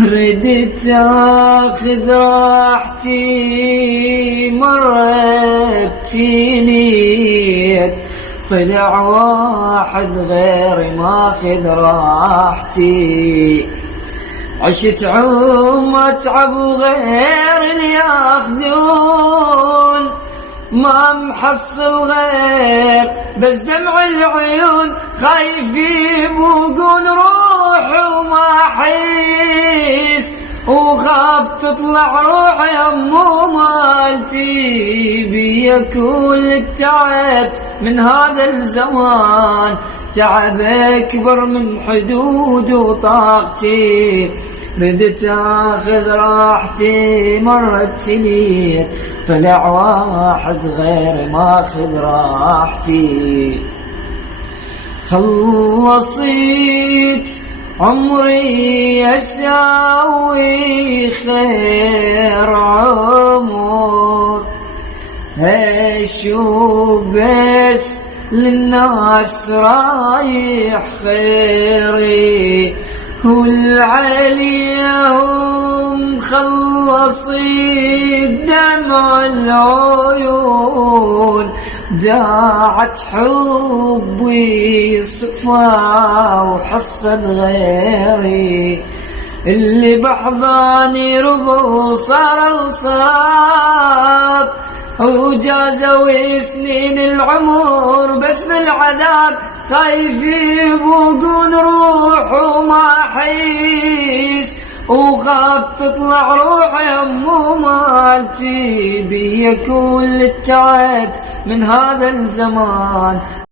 ردت اخذ راحتي مرة ابتليت، طلع واحد غيري ماخذ راحتي. عشت عمر اتعب وغير اللي ياخذون، ما محصل غير بس دمع العيون، خايف يبوقون روحي وما احس، وخاف تطلع روحي يمو مالتي. بيا كل التعب من هذا الزمان، تعب اكبر من حدود وطاقتي. بدت اخذ راحتي مرة ابتليت، طلع واحد غير ماخذ راحتي. خلصيت عمري اساوي خير عمر، اشوف بس للناس رايح خيري، والعليهم خلصي دمع العيون. داعت حبي صفا وحصد غيري، اللي بحضاني ربع صار وصاب، وجازوا سنين العمر بس بالعذاب. خايف يبوقون روح وما احس، وخاف تطلع روح يمو مالتي. بيا كل التعب من هذا الزمان.